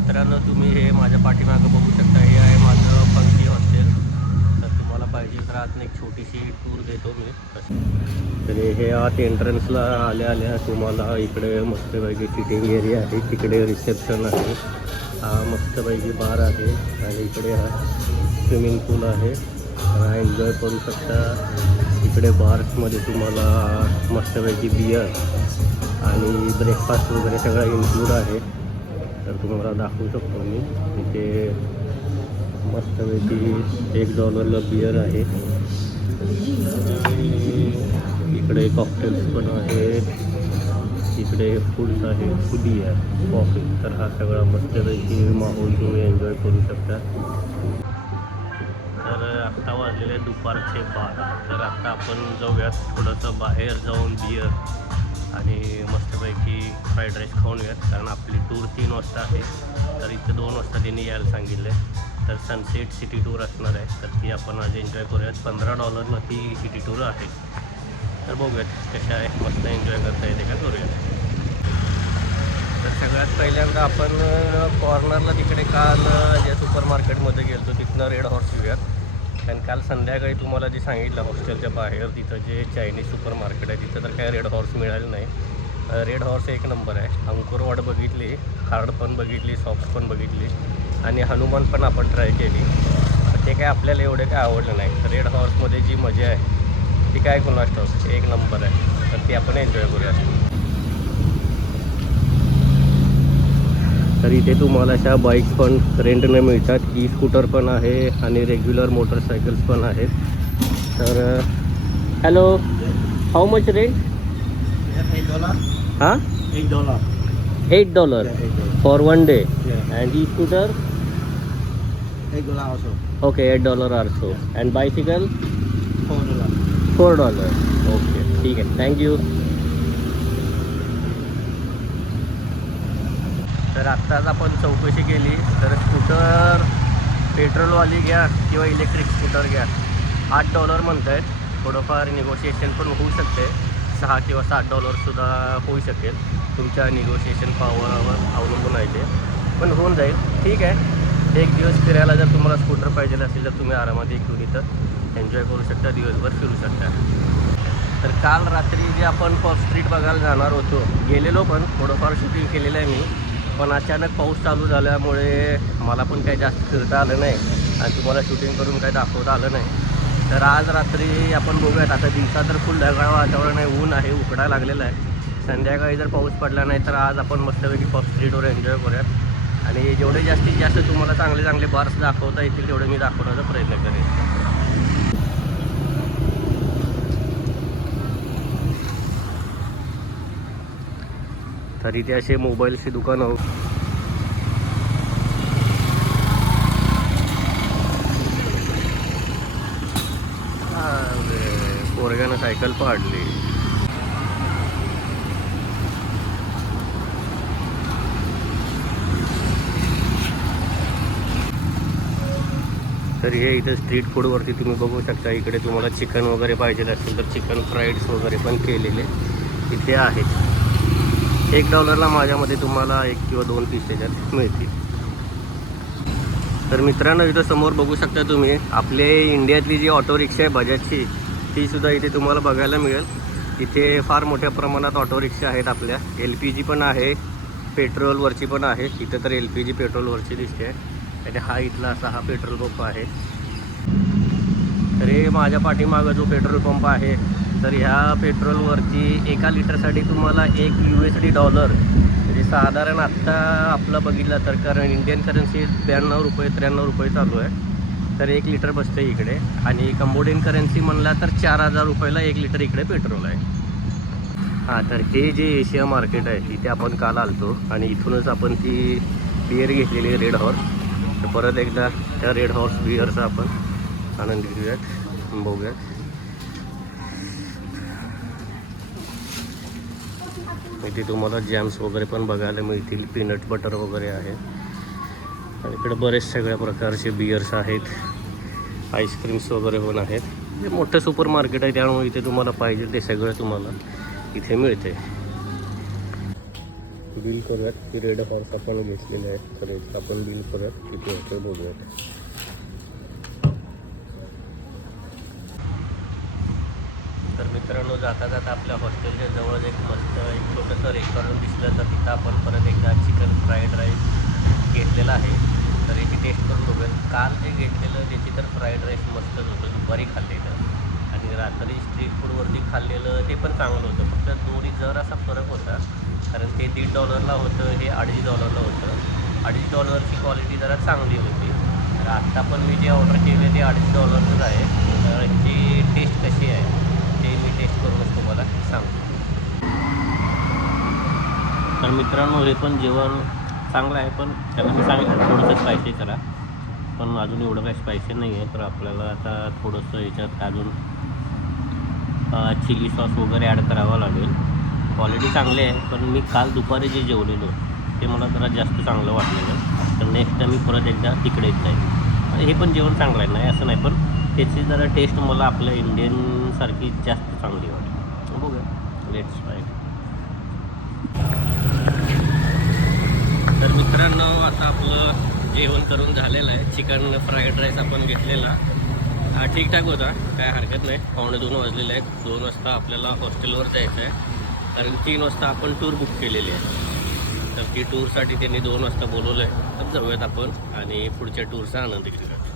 मित्रांनो, तुम्ही हे माझ्या पाठीमागं बघू शकता. हे आहे माझं पंक्ती हॉस्टेल. तर तुम्हाला पाहिजे तर आत एक छोटीशी टूर देतो मी. तर हे आत एंट्रन्सला आल्या तुम्हाला इकडे मस्तपैकी सिटिंग एरिया आहे, तिकडे रिसेप्शन आहे, हा मस्तपैकी बार आहे आणि इकडे हा स्विमिंग पूल आहे. हा एन्जॉय करू शकता. इकडे बार्समध्ये तुम्हाला मस्तपैकी बियर आणि ब्रेकफास्ट वगैरे सगळं इन्क्लूड आहे. तर तुम्हाला दाखवू शकतो मी. इथे मस्तपैकी $1 बियर आहे. इकडे कॉकटेल्स पण आहेत, इकडे फूड्स आहे, फुडी आहे, कॉफी. तर हा सगळा मस्तपैकी माहोल तुम्ही एन्जॉय करू शकता. तर आत्ता वाजलेले दुपारचे 12. तर आत्ता आपण जाऊयात थोडंसं बाहेर जाऊन बियर आणि मस्तपैकी फ्राईड राईस खाऊन येऊयात, कारण आपली टूर 3 वाजता आहे. तर इथे 2 वाजता त्यांनी यायला सांगितलं. तर सनसेट सिटी टूर असणार आहे, तर ती आपण आज एन्जॉय करूयात. $15 ती सिटी टूर आहे. तर बघूयात कशा आहे, मस्त एन्जॉय करता येते का, करूयात. तर सगळ्यात पहिल्यांदा आपण कॉर्नरला तिकडे काल ज्या सुपर मार्केटमध्ये गेलो तिथनं रेड हॉर्स घेऊयात. कारण काल संध्याकाळी तुम्हाला जे सांगितलं हॉस्टेलच्या बाहेर तिथं जे चायनीज सुपर मार्केट आहे तिथं तर काय रेड हॉर्स मिळालं नाही. रेड हॉर्स एक नंबर आहे. अंकुरवाड बघितली, हार्ड पण बघितली, सॉफ्ट पण बघितली आणि हनुमान पण आपण ट्राय केली. ते काय आपल्याला एवढे काय आवडलं नाही. रेड हॉर्समध्ये जी मजा आहे ती काय कुणास ठाऊक, एक नंबर आहे. तर ती आपण एन्जॉय करूया. तर इथे तुम्हाला अशा बाईक्स पण रेंटने मिळतात. ई स्कूटर पण आहे आणि रेग्युलर मोटरसायकल्स पण आहेत. तर हॅलो, हाऊ मच रेंट? $8. हां, $8. $8 for 1 day. And e scooter $8 also. Okay, $8 also. And bicycle $4. $4. Okay, ठीक आहे, थँक्यू. तर आत्ताच आपण चौकशी केली. तर स्कूटर पेट्रोलवाली घ्या किंवा इलेक्ट्रिक स्कूटर घ्या, $8 म्हणत आहेत. थोडंफार निगोशिएशन पण होऊ शकते. $6 किंवा $7 होऊ शकेल. तुमच्या निगोशिएशन पॉवरवर अवलंबून आहे ते, पण होऊन जाईल. ठीक आहे. एक दिवस फिरायला जर तुम्हाला स्कूटर पाहिजे असेल तर तुम्ही आरामात एक घेऊन इथं एन्जॉय करू शकता, दिवसभर फिरू शकता. तर काल रात्री जे आपण पब स्ट्रीट बघायला जाणार होतो, गेलेलो पण थोडंफार शूटिंग केलेलं आहे मी. पण अचानक पाऊस चालू झाल्यामुळे मला पण काही जास्त फिरता आलं नाही आणि तुम्हाला शूटिंग करून काही दाखवता आलं नाही. तर आज रात्री आपण बघूयात. आता दिवसा तर फुल ढगाळ वातावरण आहे, ऊन आहे, उकडायला लागलेलं आहे. संध्याकाळी जर पाऊस पडला नाही तर आज आपण मस्तपैकी पब स्ट्रीटवर एन्जॉय करूयात आणि जेवढे जास्तीत जास्त तुम्हाला चांगले चांगले बार्स दाखवता येतील तेवढे मी दाखवण्याचा प्रयत्न करेन. तर इथे असे मोबाईलची दुकानं, पोरग्यानं सायकल पाडली. तर हे इथं स्ट्रीट फूडवरती तुम्ही बघू शकता. इकडे तुम्हाला चिकन वगैरे पाहिजे असेल तर चिकन फ्राईड्स वगैरे पण केलेले इथे आहेत. $1 माझ्यामध्ये तुम्हाला 1 किंवा 2 पीस त्याच्यात मिळतील. तर मित्रांनो, इथं समोर बघू शकता तुम्ही आपले इंडियातली जी ऑटो रिक्षा आहे बजाजची, तीसुद्धा इथे तुम्हाला बघायला मिळेल. इथे फार मोठ्या प्रमाणात ऑटो रिक्षा आहेत आपल्या. LPG पण आहे, पेट्रोलवरची पण आहे. इथं तर LPG पेट्रोलवरची दिसते आणि हा इथला असा हा पेट्रोल पंप आहे. तर हे माझ्या पाठीमागं जो पेट्रोल पंप आहे, तर ह्या पेट्रोलवरती 1 लिटरसाठी तुम्हाला $1 म्हणजे साधारण आत्ता आपलं बघितलं तर, कारण इंडियन करन्सी ₹92-93 चालू आहे. तर 1 लिटर बसते इकडे आणि कंबोडियन करन्सी म्हणला तर $4000 1 लिटर इकडे पेट्रोल आहे. हां, तर हे जे एशिया मार्केट आहे तिथे आपण काल आलतो आणि इथूनच आपण ती बियर घेतलेली रेड हॉर्स. तर परत एकदा त्या रेड हॉर्स बियरचा आपण आनंद घेऊयात, बघूयात. इथे तुम्हाला जॅम्स वगैरे पण बघायला मिळतील, पीनट बटर वगैरे आहे आणि इकडे बरेच सगळ्या प्रकारचे बियर्स आहेत, आईस्क्रीम्स वगैरे पण आहेत. हे मोठं सुपर मार्केट आहे त्यामुळे इथे तुम्हाला पाहिजे ते सगळं तुम्हाला इथे मिळते. बिल करूयात की रेड हॉर्स आपण घेतलेले आहेत, तर याचं आपण बिल करूयात किती होतं बघूयात. तर मित्रांनो, जाता जाता आपल्या हॉस्टेलच्या जवळ एक मस्त एक छोटंसं रेस्टॉरंट दिसलं, तर तिथं आपण परत एकदा चिकन फ्राईड राईस घेतलेला आहे. तर याची टेस्ट करून बघूयात. काल जे घेतलेलं त्याची तर फ्राईड राईस मस्तच होतं, दुपारी खाल्लेलं. आणि रात्री स्ट्रीट फूडवरती खाल्लेलं ते पण चांगलं होतं. फक्त दोन्ही जरासा फरक होता, कारण ते $1.50 होतं, हे $2.50 होतं. $2.50ची क्वालिटी जरा चांगली होती. तर आत्ता पण मी जे ऑर्डर केले ते $2.50च आहे. तर ह्याची टेस्ट कशी आहे ते मी टेस्ट करूनच तुम्हाला सांगतो. तर मित्रांनो, हे पण जेवण चांगलं आहे, पण त्यांना मी सांगितलं थोडंसं स्पायसी करा, पण अजून एवढं काही स्पायसी नाही आहे. तर आपल्याला आता थोडंसं याच्यात अजून चिली सॉस वगैरे ॲड करावं लागेल. क्वालिटी चांगली आहे, पण मी काल दुपारी जे जेवलेलो ते मला जरा जास्त चांगलं वाटलेलं. तर नेक्स्ट टाईम मी परत एकदा तिकडे येत जाईल. आणि हे पण जेवण चांगलं आहे, नाही असं नाही, पण त्याची जरा टेस्ट मला आपल्या इंडियनसारखी जास्त चांगली वाटली. बघूया, लेट्स ट्राय. तर मित्रांनो, आता आपलं जेवण करून झालेलं आहे. चिकन फ्राईड राईस आपण घेतलेला, हा ठीकठाक होता, काय हरकत नाही. 2:45 वाजलेले आहेत. 2 वाजता आपल्याला हॉस्टेलवर जायचं आहे, कारण 3 वाजता आपण टूर बुक केलेली आहे. तर ती टूरसाठी त्यांनी 2 वाजता बोलवलं आहे. तर जाऊयात आपण आणि पुढच्या टूरचा आनंद घेऊयात.